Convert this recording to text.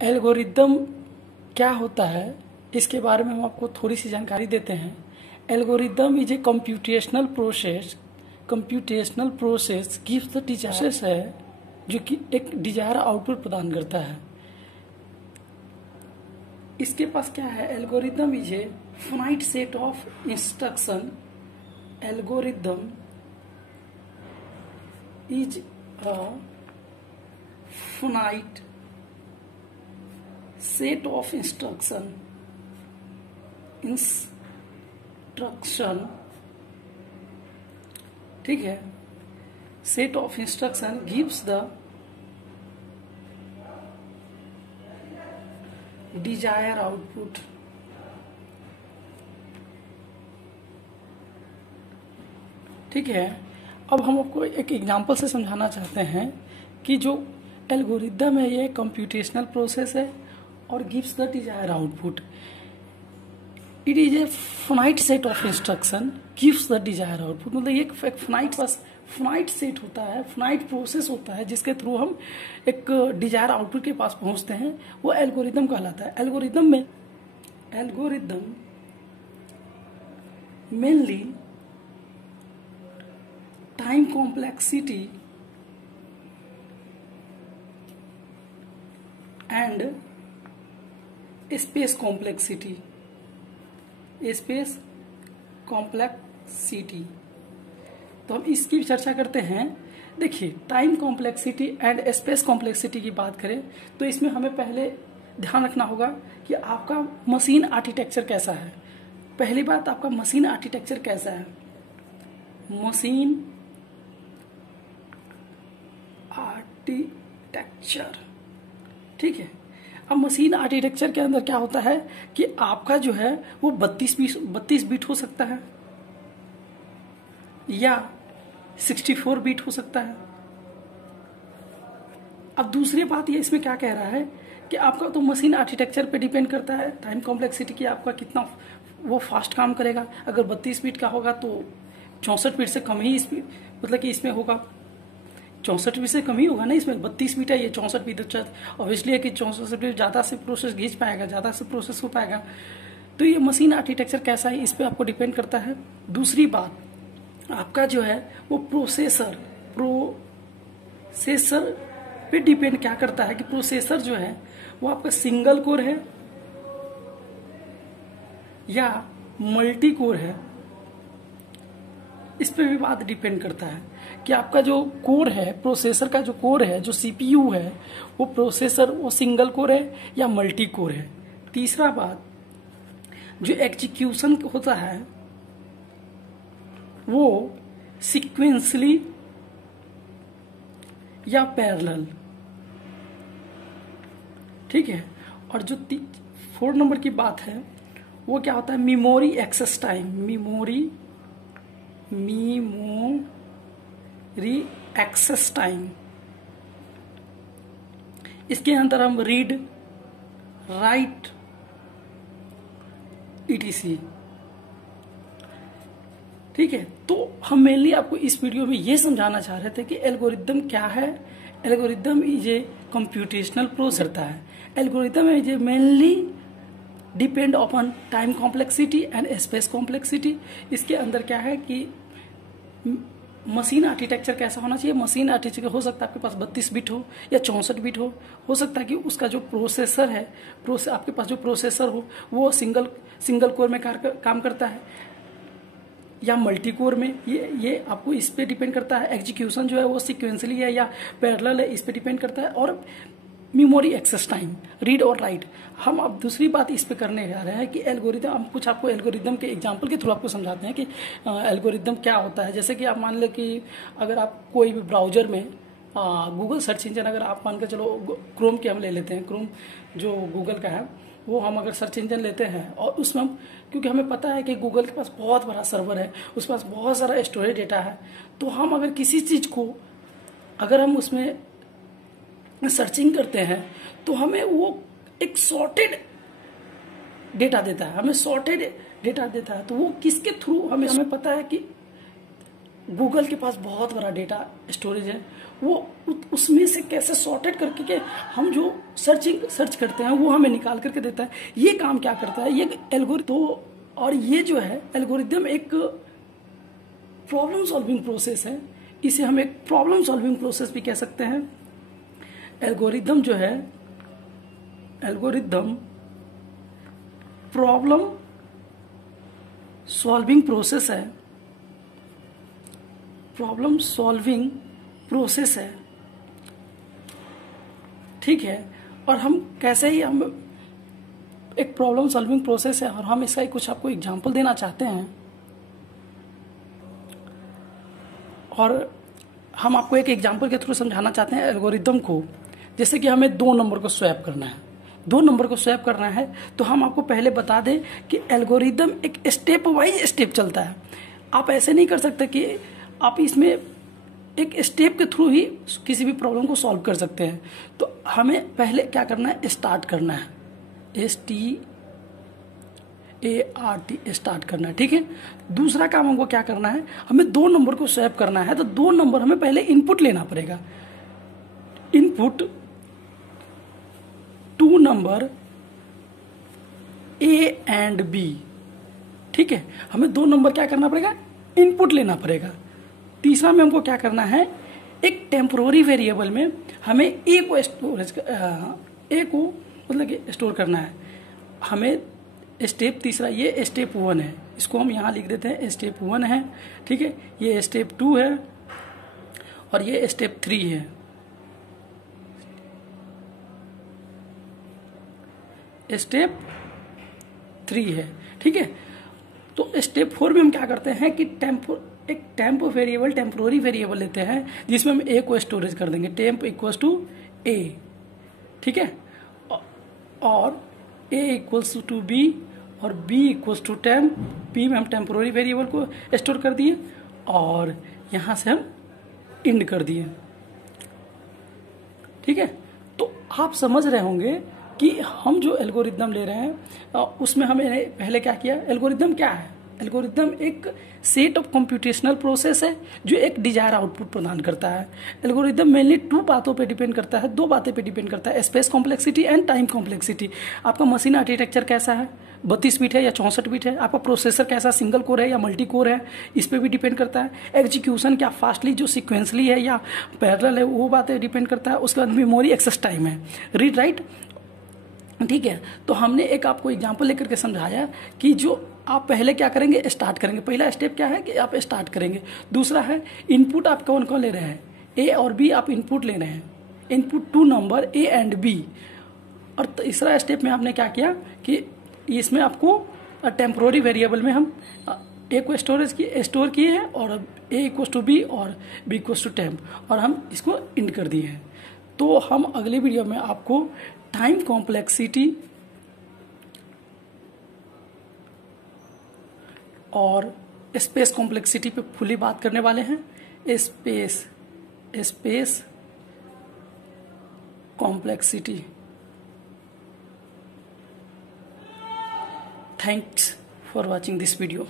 Algorithm क्या होता है इसके बारे में हम आपको थोड़ी सी जानकारी देते हैं। Algorithm is a computational process gives the process है जो कि एक डिजायर आउटपुट प्रदान करता है। इसके पास क्या है? Algorithm is a finite set of instruction. Algorithm is a finite set of instruction ठीक है। Set of instruction gives the desire output. ठीक है। अब हम आपको एक एग्जांपल से समझाना चाहते हैं कि जो एल्गोरिदम है ये कंप्यूटेशनल प्रोसेस है और gives the desire output. It is a finite set of instruction gives the desire output. मतलब ये एक फाइनाइट सेट होता है, फाइनाइट प्रोसेस होता है जिसके थ्रू हम एक डिजायर आउटपुट के पास पहुंचते हैं, वो एल्गोरिदम कहलाता है। Algorithm mainly time complexity and space complexity. तो हम इसकी चर्चा करते हैं। देखिए, time complexity and space complexity की बात करें तो इसमें हमें पहले ध्यान रखना होगा कि आपका मशीन आर्किटेक्चर कैसा है। पहली बात, आपका मशीन आर्किटेक्चर कैसा है। मशीन आर्किटेक्चर, ठीक है। अब मशीन आर्किटेक्चर के अंदर क्या होता है कि आपका जो है वो 32 बिट हो सकता है या 64 बिट हो सकता है। अब दूसरी बात ये इसमें क्या कह रहा है कि आपका तो मशीन आर्किटेक्चर पे डिपेंड करता है टाइम कॉम्प्लेक्सिटी की, आपका कितना वो फास्ट काम करेगा। अगर 32 बिट का होगा तो 64 बिट से कम ही स्पीड, मतलब कि इसमें होगा 64 बिट से कम ही होगा ना। इसमें 32 बिट है, ये 64 बिट ऑब्वियसली है कि 64 बिट ज्यादा से प्रोसेस खींच पाएगा, ज्यादा से प्रोसेस हो पाएगा। तो ये मशीन आर्किटेक्चर कैसा है इस पे आपको डिपेंड करता है। दूसरी बात, आपका जो है वो प्रोसेसर पे डिपेंड क्या करता है कि प्रोसेसर जो है वो आपका सिंगल कोर है या मल्टी कोर है। इस पे भी बात डिपेंड करता है कि आपका जो कोर है, प्रोसेसर का जो कोर है, जो सीपीयू है, वो प्रोसेसर वो सिंगल कोर है या मल्टी कोर है। तीसरा बात, जो एग्जीक्यूशन होता है वो सीक्वेंसली या पैरेलल, ठीक है। और जो 4 नंबर की बात है वो क्या होता है, memory access time. Memory access time, इसके अंदर हम रीड राइट ईटीसी, ठीक है। तो हम मेनली आपको इस वीडियो में ये समझाना चाह रहे थे कि एल्गोरिदम क्या है। Algorithm is a computational process होता है। Algorithm is a mainly depend upon time complexity and space complexity. इसके अंदर क्या है कि मशीन आर्किटेक्चर कैसा होना चाहिए। मशीन आर्किटेक्चर हो सकता है आपके पास 32 बिट हो या 64 बिट हो सकता है कि उसका जो प्रोसेसर है, आपके पास जो प्रोसेसर हो वो सिंगल कोर में काम करता है या मल्टी कोर में। ये आपको इस पे डिपेंड करता है। एग्जीक्यूशन जो है वो सीक्वेंसली है या पैरेलल है, इस पे डिपेंड करता है। और मेमोरी एक्सेस टाइम, रीड और राइट। हम अब दूसरी बात इस पे करने जा रहे हैं कि एल्गोरिदम, हम कुछ आपको एल्गोरिदम के एग्जांपल के थ्रू आपको समझाते हैं कि एल्गोरिदम क्या होता है। जैसे कि आप मान लें कि अगर आप कोई भी ब्राउजर में गूगल सर्च इंजन, अगर आप मान के चलो क्रोम की हम ले लेते हैं, क्रोम जो गूगल का है वो हम अगर सर्च इंजन लेते हैं और उसमें हम, क्योंकि हमें पता है कि गूगल के पास बहुत बड़ा सर्वर है, उसके पास बहुत सारा स्टोरेज डेटा है, तो हम अगर किसी चीज को अगर हम उसमें सर्चिंग करते हैं तो हमें वो एक सॉर्टेड डेटा देता है, हमें सॉर्टेड डेटा देता है। तो वो किसके थ्रू हमें पता है कि गूगल के पास बहुत बड़ा डेटा स्टोरेज है वो उसमें से कैसे सॉर्टेड करके के हम जो सर्च करते हैं वो हमें निकाल करके देता है। ये काम क्या करता है, ये एल्गोरिथम। तो और ये जो है एल्गोरिथम एक प्रॉब्लम सॉल्विंग प्रोसेस है, इसे हम एक प्रॉब्लम सॉल्विंग प्रोसेस भी कह सकते हैं। एल्गोरिथम जो है, एल्गोरिथम प्रॉब्लम सॉल्विंग प्रोसेस है, प्रॉब्लम सॉल्विंग प्रोसेस है, ठीक है। और हम कैसे ही हम एक प्रॉब्लम सॉल्विंग प्रोसेस है और हम इसका कुछ आपको एग्जांपल देना चाहते हैं। और हम आपको एक एग्जांपल के थ्रू समझाना चाहते हैं एल्गोरिथम को। जैसे कि हमें 2 नंबर को स्वैप करना है, 2 नंबर को स्वैप करना है, तो हम आपको पहले बता दें कि एल्गोरिथम एक स्टेप वाइज स्टेप चलता है। आप ऐसे नहीं कर सकते कि आप इसमें एक स्टेप के थ्रू ही किसी भी प्रॉब्लम को सॉल्व कर सकते हैं। तो हमें पहले क्या करना है, स्टार्ट करना है, START स्टार्ट करना है, ठीक है। दूसरा काम हमको क्या करना है, हमें 2 नंबर को स्वैप करना है, तो 2 नंबर हमें पहले इनपुट लेना पड़ेगा। Input 2 number A and B, ठीक है। हमें 2 नंबर क्या करना पड़ेगा, इनपुट लेना पड़ेगा। तीसरा में हमको क्या करना है, एक टेम्पोररी वेरिएबल में हमें A को मतलब कि स्टोर करना है। हमें स्टेप तीसरा, ये स्टेप 1 है, इसको हम यहाँ लिख देते हैं, स्टेप 1 है, ठीक है। ये स्टेप 2 है और ये स्टेप 3 है। स्टेप 3 है, ठीक है। तो स्टेप 4 में हम क्या करते हैं कि एक टेम्पो वेरिएबल, टेम्पोररी वेरिएबल लेते हैं जिसमें हम A को स्टोरेज कर देंगे, टेम्प इक्वल्स टू A, ठीक है। और A इक्वल्स टू B और B equals to temp, P में हम टेम्पोररी वेरिएबल को स्टोर कर दिए और यहां से हम इंड कर दिए, ठीक है। तो आप समझ रहे होंगे कि हम जो एल्गोरिथम ले रहे हैं उसमें हमें पहले क्या किया, एल्गोरिथम क्या है। एल्गोरिथम एक सेट ऑफ कंप्यूटेशनल प्रोसेस है जो एक डिजायर आउटपुट प्रदान करता है। एल्गोरिथम मेनली 2 बातों पे डिपेंड करता है, 2 बातें पे डिपेंड करता है, space complexity and time complexity. आपका मशीन आर्किटेक्चर कैसा है, 32 बिट है या 64 बिट है, आपका प्रोसेसर कैसा, सिंगल कोर है या मल्टी कोर है, इस पर भी डिपेंड करता है। एग्जीक्यूशन क्या फास्टली जो सिक्वेंसली है या पैरेलल है, वो बातें डिपेंड करता है। उसके बाद मेमोरी एक्सेस टाइम है, रीड राइट, ठीक है। तो हमने एक आपको एग्जांपल लेकर के समझाया कि जो आप पहले क्या करेंगे, स्टार्ट करेंगे। पहला स्टेप क्या है कि आप स्टार्ट करेंगे। दूसरा है इनपुट आप कौन कौन ले रहे हैं, A और B आप इनपुट ले रहे हैं, input 2 number A and B। और तीसरा स्टेप में आपने क्या किया कि इसमें आपको टेम्पोररी वेरिएबल में हम A को स्टोर किए हैं और A इक्वल्स टू B और B इक्वल्स टू टेम्प, और हम इसको इंड कर दिए हैं। तो हम अगले वीडियो में आपको टाइम कॉम्प्लेक्सिटी और स्पेस कॉम्प्लेक्सिटी पे फुली बात करने वाले हैं। Space complexity. Thanks for watching this video.